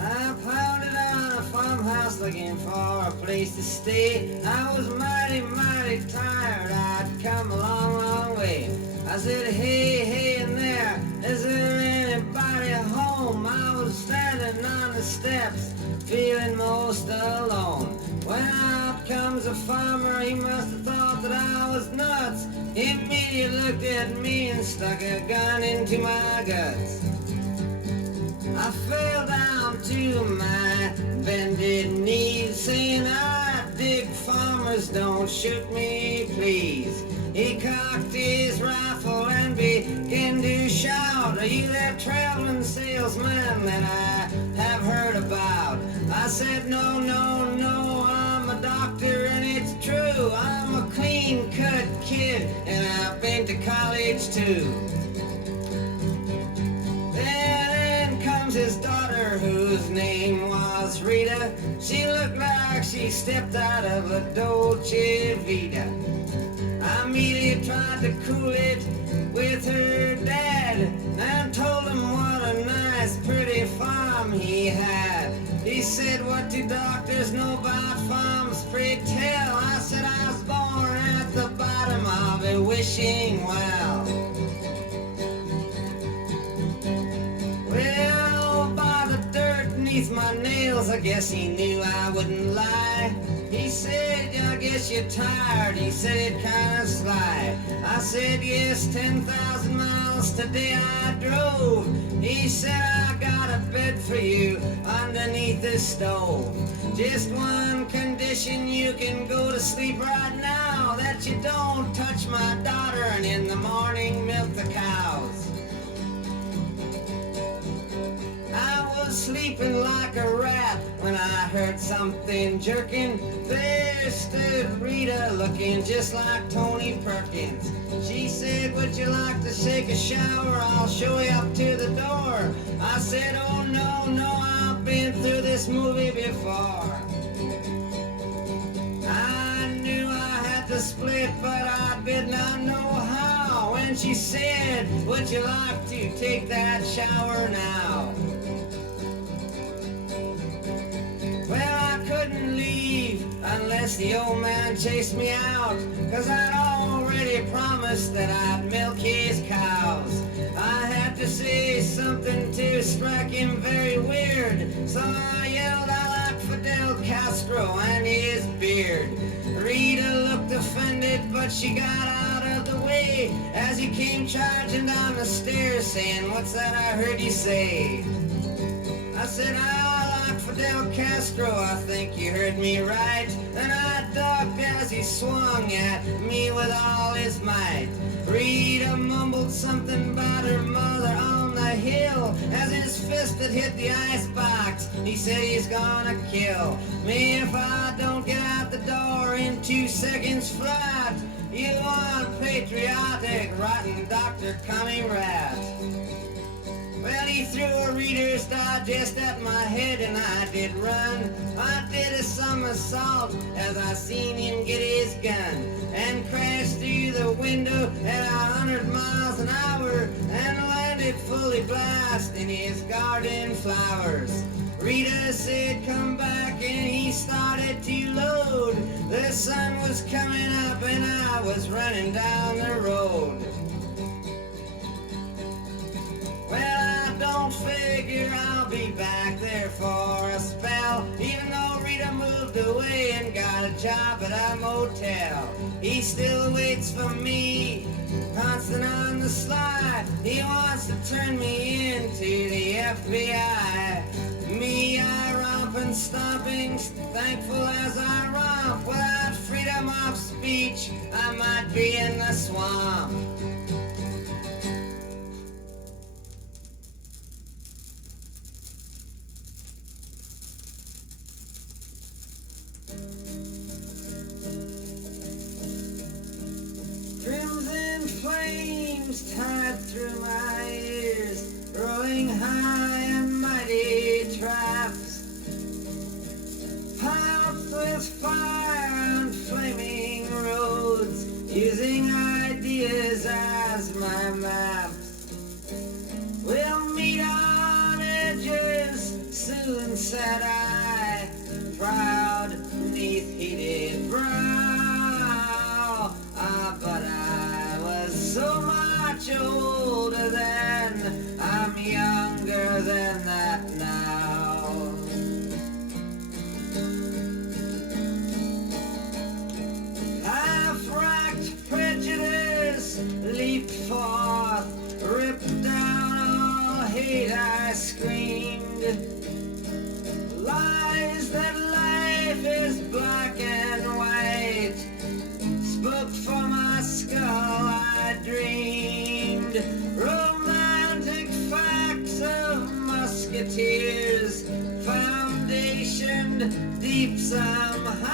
I pounded on a farmhouse looking for a place to stay. I was mighty, mighty tired. I'd come a long, long way. I said, hey, hey in there, is there anybody home? I was standing on the steps, feeling most alone. When out comes a farmer, he must have thought that I was nuts. He immediately looked at me and stuck a gun into my guts. I fell down to my bended knees, saying, I dig farmers, don't shoot me, please. He cocked his rifle and began to shout, are you that traveling salesman that I have heard about? I said, no, no, no, I'm a doctor and it's true. I'm a clean-cut kid and I've been to college too. Then comes his daughter, whose name was Rita. She looked like she stepped out of a Dolce Vita. I immediately tried to cool it with her dad and told him what a nice, pretty farm he had. He said, what do doctors know about farms, pray tell? I said, I was born at the bottom of a wishing well. Well, by the dirt beneath my nails, I guess he knew I wouldn't lie. He said, I guess you're tired. He said it kinda sly. I said, yes, 10,000 miles today I drove. He said, I got a bed for you underneath this stove. Just one condition, you can go to sleep right now, that you don't touch my daughter and in the morning milk the cows. I was sleeping like a rat when I heard something jerking. There stood Rita looking just like Tony Perkins. She said, would you like to take a shower? I'll show you up to the door. I said, oh no, no, I've been through this movie before. I knew I had to split, but I did not know how. When she said, would you like to take that shower now? Well, I couldn't leave unless the old man chased me out, 'cause I'd already promised that I'd milk his cows. I had to say something to strike him very weird, so I yelled, I like Fidel Castro and his beard. Rita looked offended, but she got out of the way as he came charging down the stairs saying, what's that I heard you say? I said, I like Fidel Castro, I think you heard me right. And I ducked as he swung at me with all his might. Rita mumbled something about her mother on the hill as his fist had hit the icebox. He said he's gonna kill me if I don't get out the door in 2 seconds flat. You unpatriotic, rotten Dr. Commie Rat. Well, he threw a Reader's Digest at my head and I did run. I did a somersault as I seen him get his gun and crashed through the window at 100 miles an hour and landed fully blast in his garden flowers. Rita said come back and he started to load. The sun was coming up and I was running down the road. Well, I don't figure I'll be back there for a spell, even though Rita moved away and got a job at a motel. He still waits for me, constant on the slide. He wants to turn me into the FBI. Me, I romp and stomping, thankful as I romp. Without freedom of speech, I might be in the swamp. Crimson flames tied through my ears, rolling high and mighty traps, popped with fire on flaming roads, using ideas as my maps. soon, said I, proud neath heated brow. But I was so much older then, I'm younger than that now. Half-racked prejudice leaped forth, ripped down all hate, I screamed. Lies that life is black and white spoke from my skull, I dreamed. Romantic facts of musketeers, foundationed deep somehow.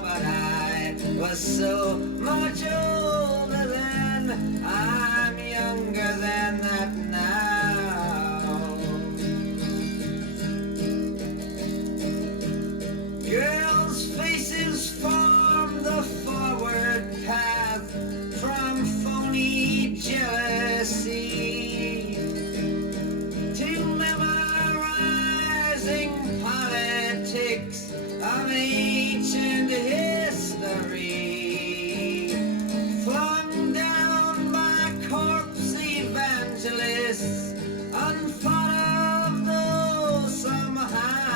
But I was so much older then, I'm younger than that now. Girls' faces form the forward path from phony jealousy to memorizing politics of ancient history, flung down by corpse evangelists, unthought of though somehow.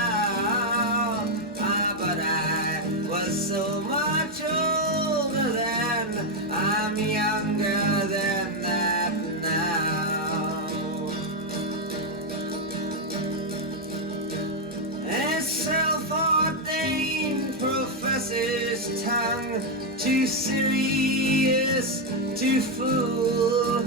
But I was so much older then, I'm younger than that now. A self-ordained professor's tongue, too serious to fool,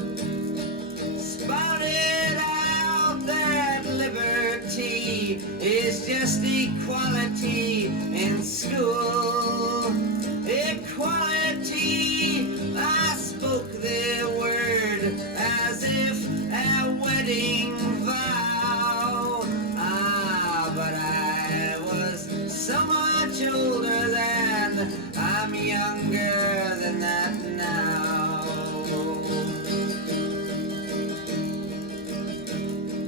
spouted out that liberty is just equality in school. Equality, I spoke the word as if a wedding vow. But I was so much older then, I'm younger than that now.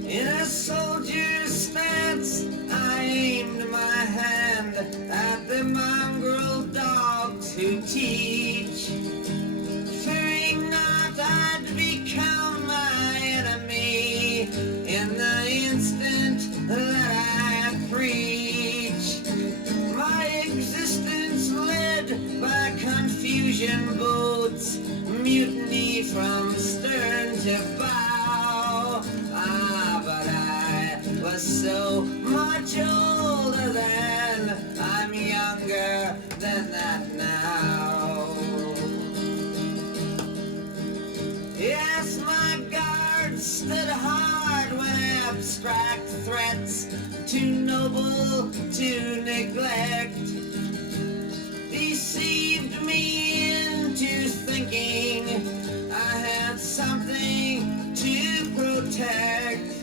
In a soldier's stance, I aimed my hand at the mongrel dogs who teach, fearing not I'd become my enemy in the instant that I preach. My existence led by confusion boats, mutiny from stern to bow. But I was so much older then, I'm younger than that now. Yes, my guard stood hard when abstract threats, too noble to neglect, deceived me into thinking I had something to protect.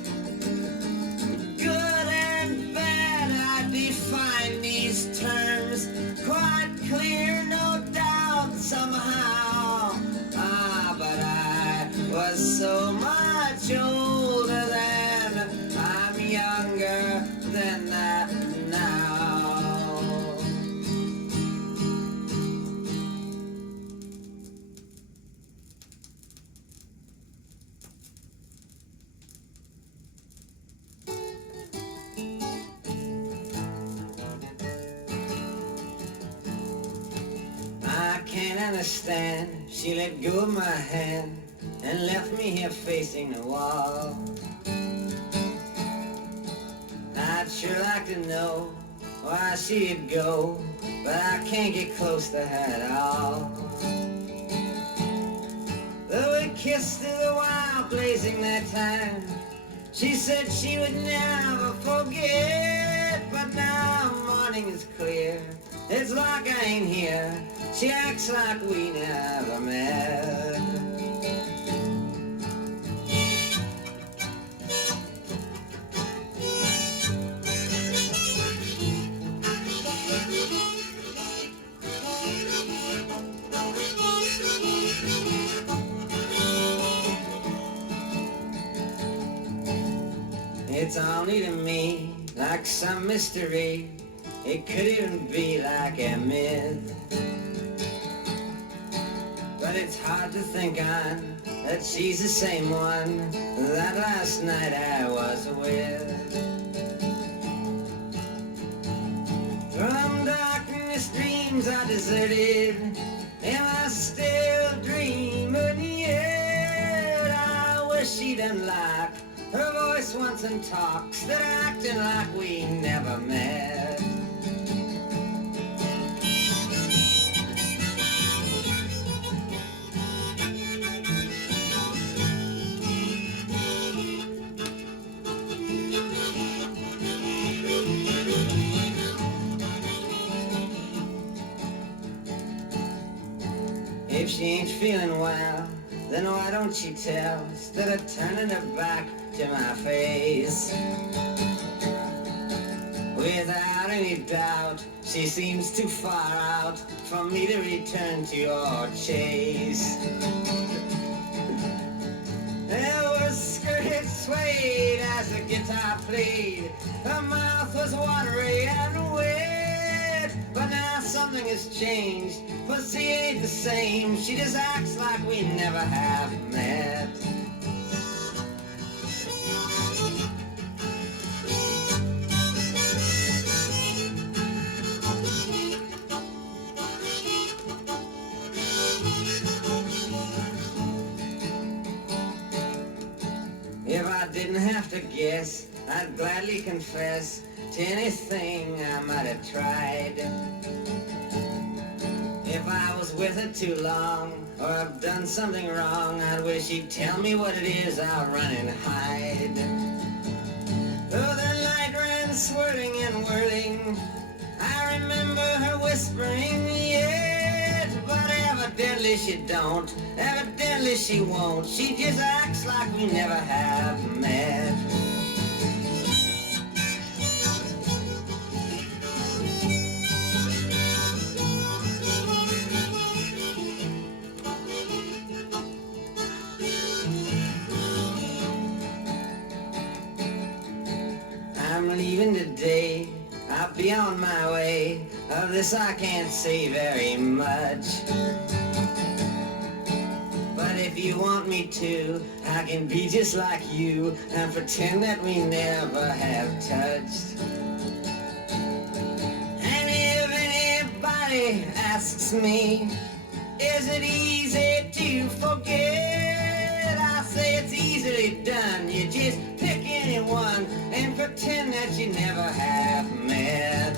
Good and bad, I define these terms quite clear, no doubt somehow. But I was so much older then, I'm younger than that now. I can't understand, she let go of my hand and left me here facing the wall. I'd sure like to know why she'd go, but I can't get close to her at all. Though we kissed through the wild blazing that time, she said she would never forget. But now morning is clear, it's like I ain't here, she acts like we never met. It's all new to me, like some mystery. It could even be like a myth. But it's hard to think on that she's the same one that last night I was with. From darkness dreams are deserted, am I still dreaming yet? I wish she'd unlock her voice once and talks that acting like we never met. If she ain't feeling well, then why don't she tell, instead of turning her back to my face? Without any doubt, she seems too far out for me to return to your chase. Her skirt swayed as the guitar played, her mouth was watery and wet, but now something has changed, but she ain't the same, she just acts like we never have met. If I didn't have to guess, I'd gladly confess to anything I might have tried. If I was with her too long, or I've done something wrong, I'd wish she'd tell me what it is, I'll run and hide. Though the light ran swirling and whirling, I remember her whispering, yet, but evidently she don't, evidently she won't, she just acts like we never have met. I'm leaving today, I'll be on my way. Of this I can't say very much, but if you want me to, I can be just like you and pretend that we never have touched. And if anybody asks me, is it easy to forget, I say it's easily done. You just pick anyone and pretend that you never have met.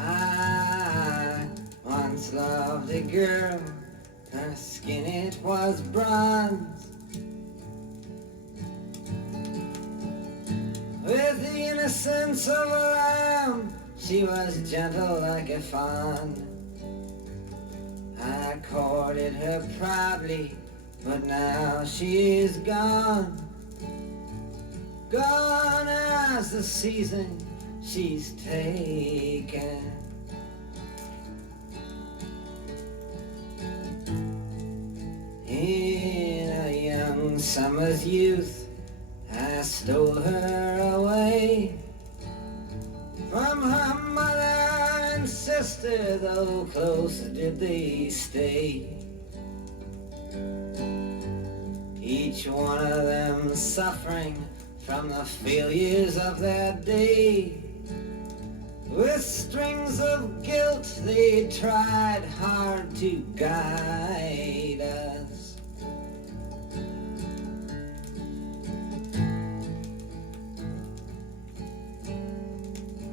I once loved a girl, her skin it was bronze, with the innocence of a lamb, she was gentle like a fawn. I courted her proudly, but now she is gone. Gone as the season she's taken. In a young summer's youth, I stole her away from her mother and sister, though close did they stay. Each one of them suffering from the failures of their day. With strings of guilt they tried hard to guide us.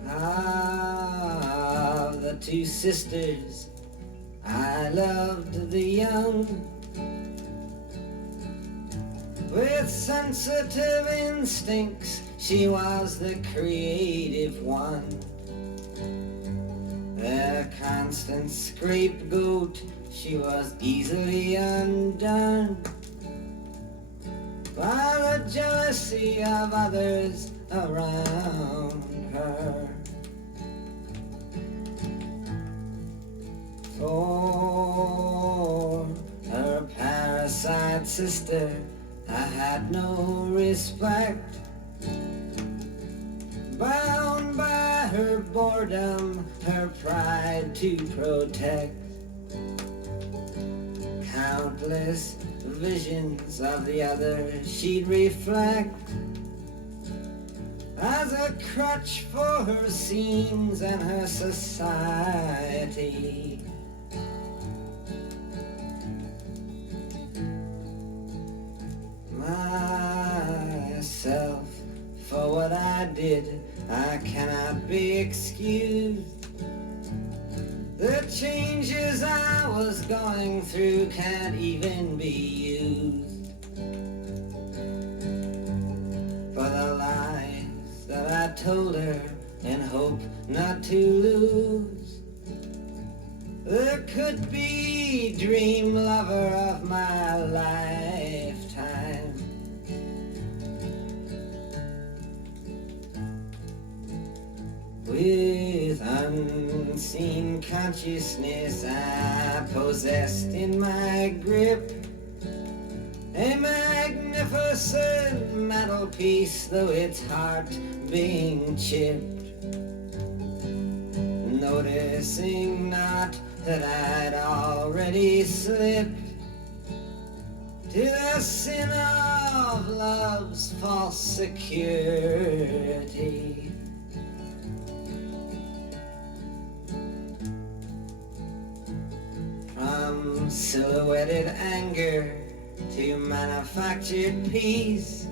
Of the two sisters, I loved the young, with sensitive instincts, she was the creative one. The constant scapegoat, she was easily undone by the jealousy of others around her. For her parasite sister I had no respect, bound by her boredom, her pride to protect. Countless visions of the other she'd reflect as a crutch for her scenes and her society. Myself, for what I did, I cannot be excused. The changes I was going through can't even be used for the lies that I told her in hope not to lose the could-be dream lover of my lifetime. With unseen consciousness I possessed in my grip a magnificent metal piece, though its heart being chipped, noticing not that I'd already slipped to the sin of love's false security. From silhouetted anger to manufactured peace,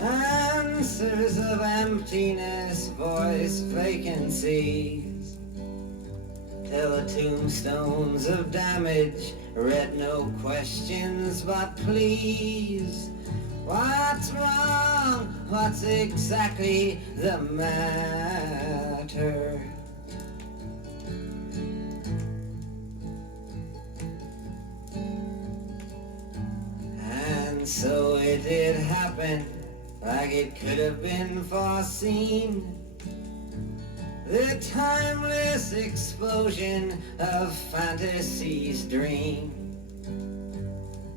answers of emptiness voice vacancies, till the tombstones of damage read no questions but please. What's wrong? What's exactly the matter? And so it did happen, like it could have been foreseen, the timeless explosion of fantasy's dream.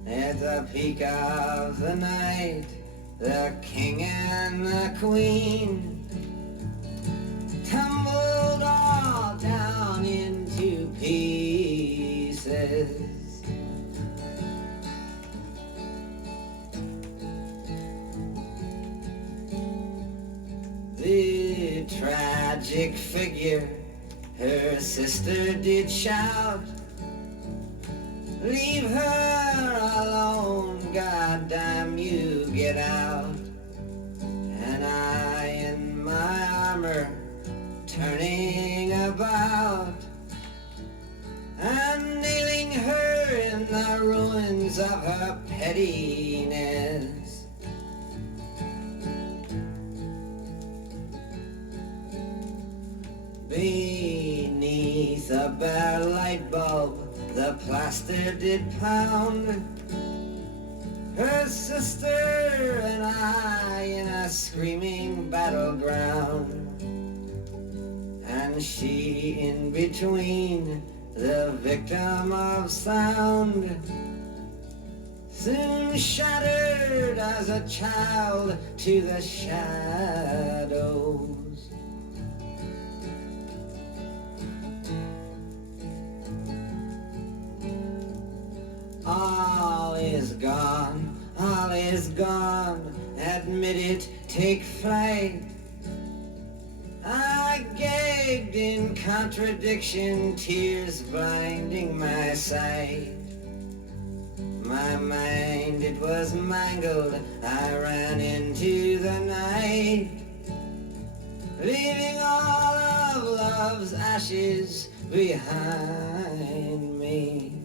At the peak of the night, the king and the queen tumbled all down into pieces. The tragic figure, her sister did shout, "Leave her alone, goddamn you, get out." And I in my armor, turning about and nailing her in the ruins of her pettiness. Beneath a bare light bulb, the plaster did pound, her sister and I in a screaming battleground, and she in between, the victim of sound, soon shattered as a child to the shadows. All is gone, all is gone, admit it, take flight. I gagged in contradiction, tears blinding my sight. My mind, it was mangled, I ran into the night, leaving all of love's ashes behind me.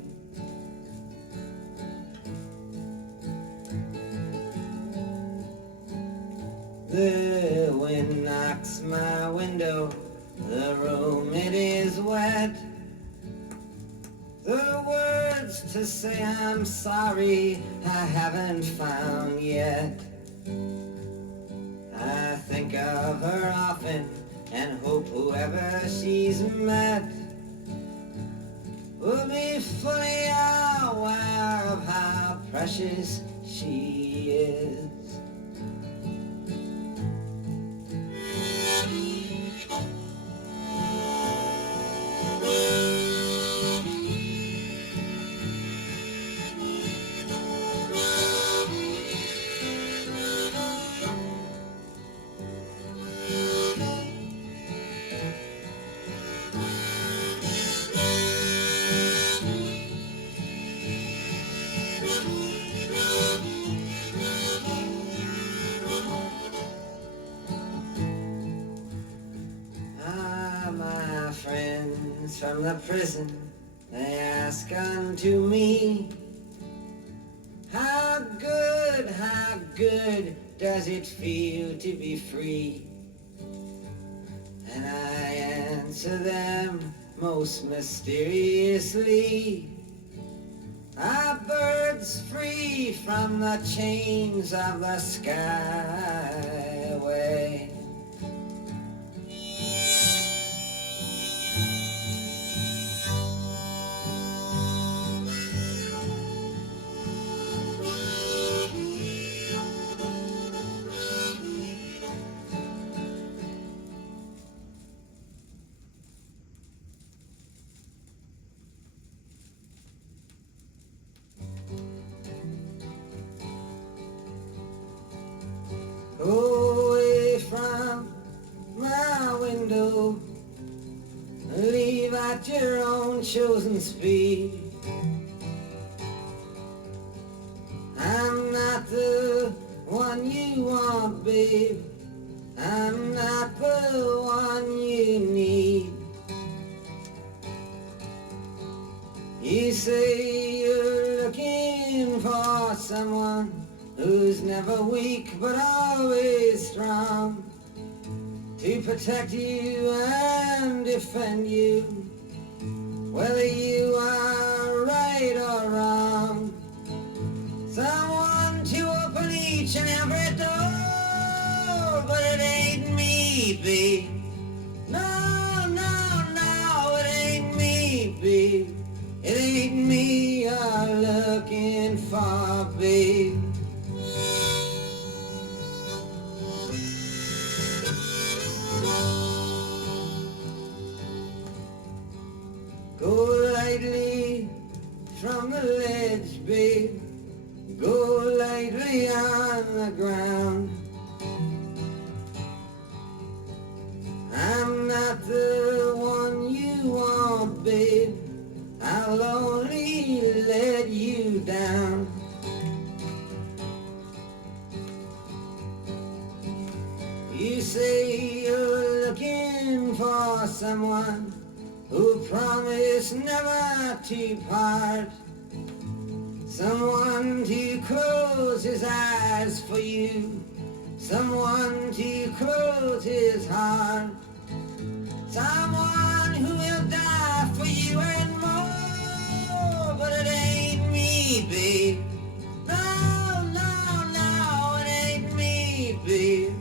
The wind knocks my window, the room it is wet, The words to say I'm sorry I haven't found yet. I think of her often and hope whoever she's met will be fully aware of how precious she is. From the prison they ask unto me, how good does it feel to be free? And I answer them most mysteriously, are birds free from the chains of the skyway? Away from my window, leave at your own chosen speed. I'm not the one you want, babe. I'm not the one you need. You say you're looking for someone who's never weak but always strong, to protect you and defend you, whether you are right or wrong. Someone to open each and every door, but it ain't me, babe. No, no, no, it ain't me, babe. It ain't me you're looking for, babe. Go lightly from the ledge, babe. Go lightly on the ground. I'm not the one you want, babe. I'll only let you down. You say you're looking for someone who promised never to part, someone to close his eyes for you, someone to close his heart, someone who will die for you and more, but it ain't me, babe. No, no, no, it ain't me, babe.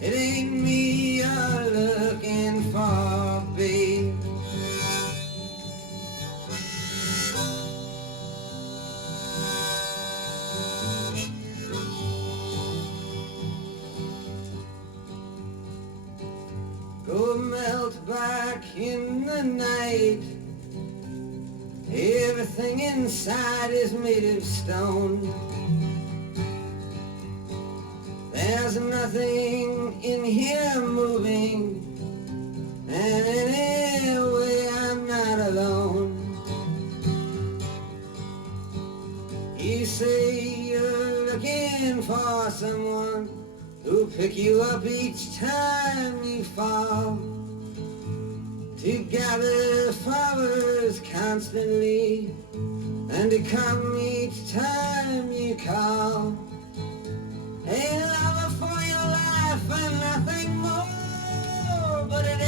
It ain't me you're looking for, babe. Go melt back in the night. Everything inside is made of stone. There's nothing in here moving, and anyway I'm not alone. You say you're looking for someone who'll pick you up each time you fall, to gather flowers constantly, and to come each time you call. A lover for your life and nothing more, but it